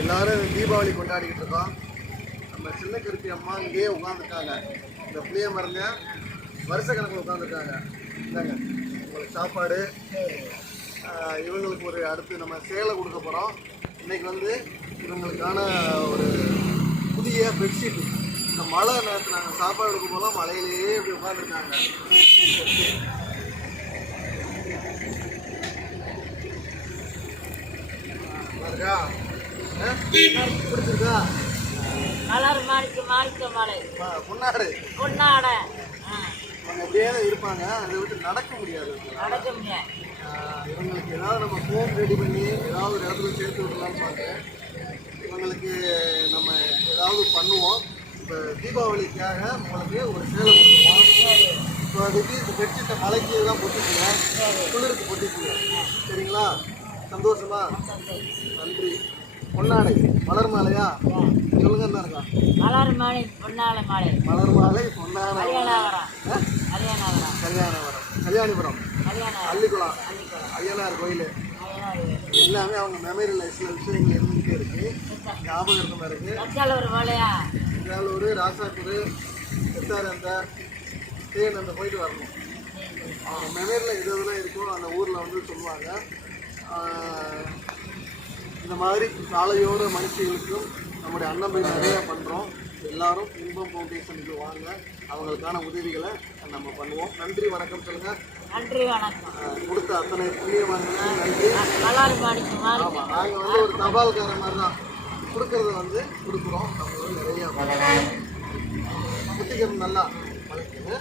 எல்லாரும் தீபாவளி கொண்டாடிக்கிட்டு இருக்கோம். நம்ம சின்ன கருப்பி அம்மா இங்கேயே உட்காந்துருக்காங்க இந்த புளிய மருந்த வருஷ கணக்கில் உட்காந்துருக்காங்க இந்தாங்க உங்களுக்கு சாப்பாடு. இவங்களுக்கு ஒரு அடுத்து நம்ம சேலை கொடுக்க போகிறோம் இன்றைக்கி வந்து இவங்களுக்கான ஒரு புதிய பெட்ஷீட் இந்த மழை நேரத்தில் நாங்கள் சாப்பாடு கொடுக்க போகலாம் மழையிலேயே இப்படி உட்காந்துருக்காங்க இருக்கா பிடிச்சிருக்கா மலர் மாணிக்க மாணிக்க மலை. பொன்னாடு. பொன்னாட. அவங்க அப்படியே இருப்பாங்க அதை விட்டு நடக்க முடியாது. நடக்க முடியாது. இவங்களுக்கு ஏதாவது நம்ம ஃபோன் ரெடி பண்ணி ஏதாவது ஒரு இடத்துல சேர்த்து விடலாம்னு பார்த்தேன். இவங்களுக்கு நம்ம ஏதாவது பண்ணுவோம். இப்போ தீபாவளிக்காக உங்களுக்கு ஒரு சேலை கொடுத்துருவோம். இப்போ அதுக்கு இந்த பெட்ஷீட்டை மலைக்கு தான் போட்டுக்கீங்க குளிருக்கு போட்டுக்கீங்க சரிங்களா? சந்தோஷமா. நன்றி. பொன்னாடை மலர் மாலையா? சொல்லுங்க என்ன இருக்கா? மலர் மாலை பொன்னால மாலை. மலர் மாலை பொன்னாடை கல்யாணவரம். ஆ? கல்யாணவரம். கல்யாணபுரம். அள்ளிக்குளம். ஐயனார் கோயில். எல்லாமே அவங்க மெமரியில் சில விஷயங்கள் இருந்துகிட்டே இருக்கு. ஞாபகம் இருக்கு கச்சால ஒரு மலையா வேலூர் ராசாத்தூர் சித்தாரந்த தேன் அந்த போயிட்டு வரணும். அவங்க மெமரியில் எது எதுலாம் இருக்கோ அந்த ஊரில் வந்து சொல்லுவாங்க. இந்த மாதிரி சாலையோர மனுஷர்களுக்கும் நம்முடைய அன்னபை நிறைய பண்ணுறோம் எல்லாரும் இன்பம் ஃபவுண்டேஷனுக்கு வாங்க. அவங்களுக்கான உதவிகளை நம்ம பண்ணுவோம். நன்றி வணக்கம் சொல்லுங்கள் நன்றி வணக்கம். கொடுத்த அத்தனை புண்ணியவான்களுக்கும் நன்றி ஆமாம் நாங்கள் வந்து ஒரு தபால்கார மாதிரி தான் கொடுக்கறத வந்து கொடுக்குறோம். நம்ம வந்து நிறைய புத்திகம் நல்லா வளர்க்குது.